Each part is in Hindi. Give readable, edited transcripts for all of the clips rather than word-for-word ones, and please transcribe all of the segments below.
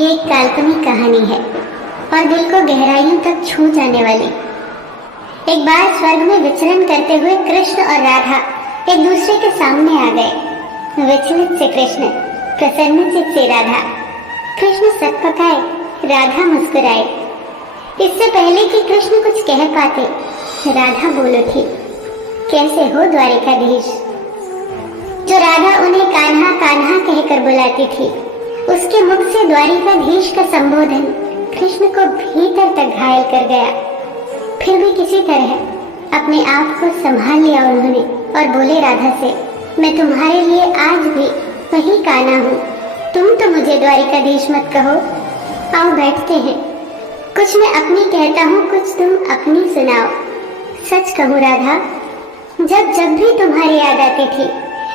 ये एक काल्पनिक कहानी है और दिल को गहराइयों तक छू जाने वाली। एक बार स्वर्ग में विचरण करते हुए कृष्ण और राधा एक दूसरे के सामने आ गए। विचलित से कृष्ण, प्रसन्नचित्त से राधा। कृष्ण सकपकाए, राधा मुस्कुराए। इससे पहले कि कृष्ण कुछ कह पाते, राधा बोल उठी, कैसे हो द्वारिकाधीश। जो राधा उन्हें कान्हा कान्हा कहकर बुलाती थी, उसके मुख से द्वारिकाधीश का संबोधन कृष्ण को भीतर तक घायल कर गया। फिर भी किसी तरह अपने आप को संभाल लिया उन्होंने और बोले राधा से, मैं तुम्हारे लिए आज भी वही कान्हा हूँ। तुम तो मुझे द्वारिकाधीश मत कहो। आओ बैठते हैं। कुछ मैं अपनी कहता हूँ, कुछ तुम अपनी सुनाओ। सच कहूँ राधा, जब जब भी तुम्हारी याद आती थी,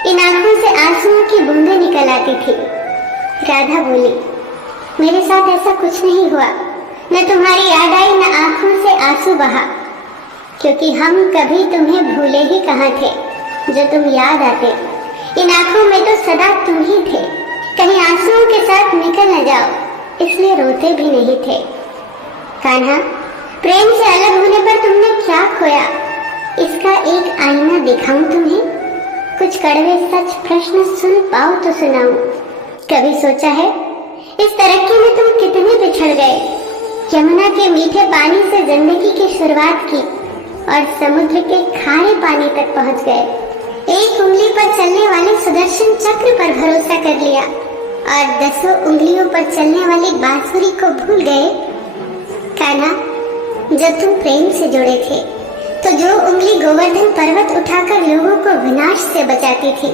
इन आंखों से आंसुओं की बूंदें निकल आती थी। राधा बोली, मेरे साथ ऐसा कुछ नहीं हुआ। न तुम्हारी याद आई, न आंखों से आंसू बहा, क्योंकि हम कभी तुम्हें भूले ही कहाँ थे। जो तुम याद आते, इन आंखों में तो सदा तुम ही थे। कहीं आंसुओं के साथ निकल न जाओ, इसलिए रोते भी नहीं थे। कान्हा, प्रेम से अलग होने पर तुमने क्या खोया, इसका एक आईना दिखाऊं तुम्हें। कुछ कड़वे सच प्रश्न सुन पाओ तो सुनाऊं। कभी सोचा है इस तरक्की में तुम कितने बिछड़ गए। यमुना के मीठे पानी से जिंदगी की शुरुआत की और समुद्र के खारे पानी तक पहुंच गए। एक उंगली पर चलने वाले सुदर्शन चक्र पर भरोसा कर लिया और 10 उंगलियों पर चलने वाली बांसुरी को भूल गए। कान्हा, जब तुम प्रेम से जुड़े थे तो जो उंगली गोवर्धन पर्वत उठाकर लोगों को विनाश से बचाती थी,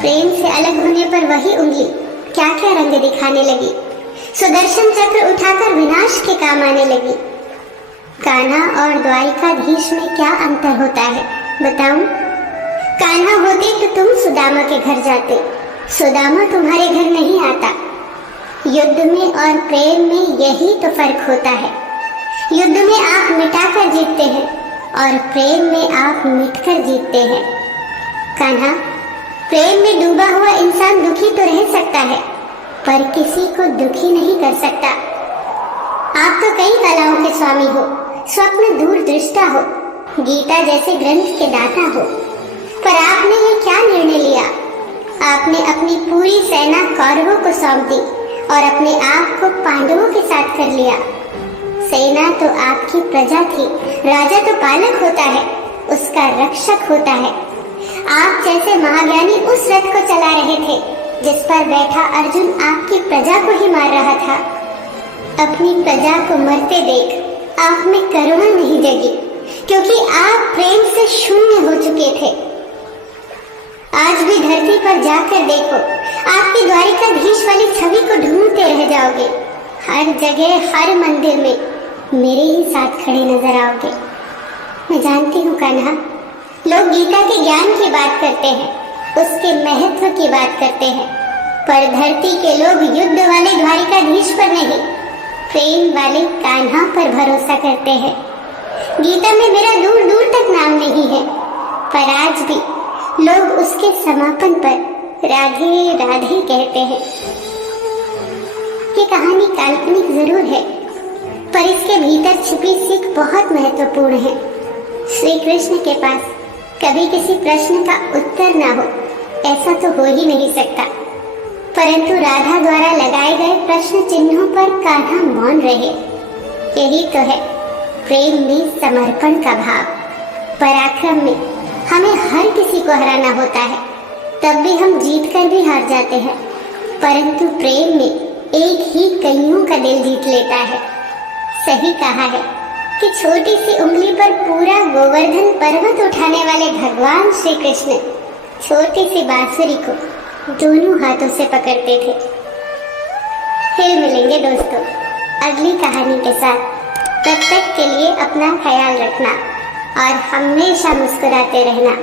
प्रेम से अलग होने पर वही उंगली क्या क्या रंग दिखाने लगी। सुदर्शन चक्र उठाकर विनाश के काम आने लगी। कान्हा और द्वारिकाधीश में क्या अंतर होता है बताऊं? कान्हा होते तो तुम सुदामा के घर जाते, सुदामा तुम्हारे घर नहीं आता। युद्ध में और प्रेम में यही तो फर्क होता है। युद्ध में आप मिटाकर जीतते हैं और प्रेम में आप मिटकर जीतते हैं। कान्हा, प्रेम में डूबा हुआ इंसान दुखी तो रह सकता है, पर किसी को दुखी नहीं कर सकता। आप तो कई कलाओं के स्वामी हो, स्वप्न दूरदृष्टा हो, गीता जैसे ग्रंथ के दाता हो, पर आपने ये क्या निर्णय लिया? आपने अपनी पूरी सेना कौरवों को सौंप दी और अपने आप को पांडवों के साथ कर लिया। सेना तो आपकी प्रजा थी, राजा तो पालक होता है, उसका रक्षक होता है। आप जैसे महाज्ञानी उस रथ को चला रहे थे जिस पर बैठा अर्जुन आपकी प्रजा को ही मार रहा था। अपनी प्रजा को मरते देख आप में करुणा नहीं जगी, क्योंकि आप प्रेम से शून्य हो चुके थे। आज भी धरती पर जाकर देखो, आपकी द्वारिकाधीश वाली छवि को ढूंढते रह जाओगे। हर जगह, हर मंदिर में मेरे ही साथ खड़े नजर आओगे। मैं जानती हूँ कान्हा, लोग गीता के ज्ञान की बात करते हैं, उसके महत्व की बात करते हैं, पर धरती के लोग युद्ध वाले द्वारिकाधीश पर नहीं, प्रेम वाले कान्हा पर भरोसा करते हैं। गीता में मेरा दूर दूर तक नाम नहीं है, पर आज भी लोग उसके समापन पर राधे राधे कहते हैं। ये कहानी काल्पनिक जरूर है, पर इसके भीतर छिपी सीख बहुत महत्वपूर्ण है। श्री कृष्ण के पास कभी किसी प्रश्न का उत्तर ना हो, ऐसा तो हो ही नहीं सकता, परंतु राधा द्वारा लगाए गए प्रश्न चिन्हों पर कान्हा मौन रहे। यही तो है प्रेम में समर्पण का भाव। पराक्रम में हमें हर किसी को हराना होता है, तब भी हम जीत कर भी हार जाते हैं, परंतु प्रेम में एक ही कईयों का दिल जीत लेता है। सही कहा है कि छोटी सी उंगली पर पूरा गोवर्धन पर्वत उठाने वाले भगवान श्री कृष्ण छोटी सी बांसुरी को दोनों हाथों से पकड़ते थे। फिर मिलेंगे दोस्तों अगली कहानी के साथ। तब तक के लिए अपना ख्याल रखना और हमेशा मुस्कुराते रहना।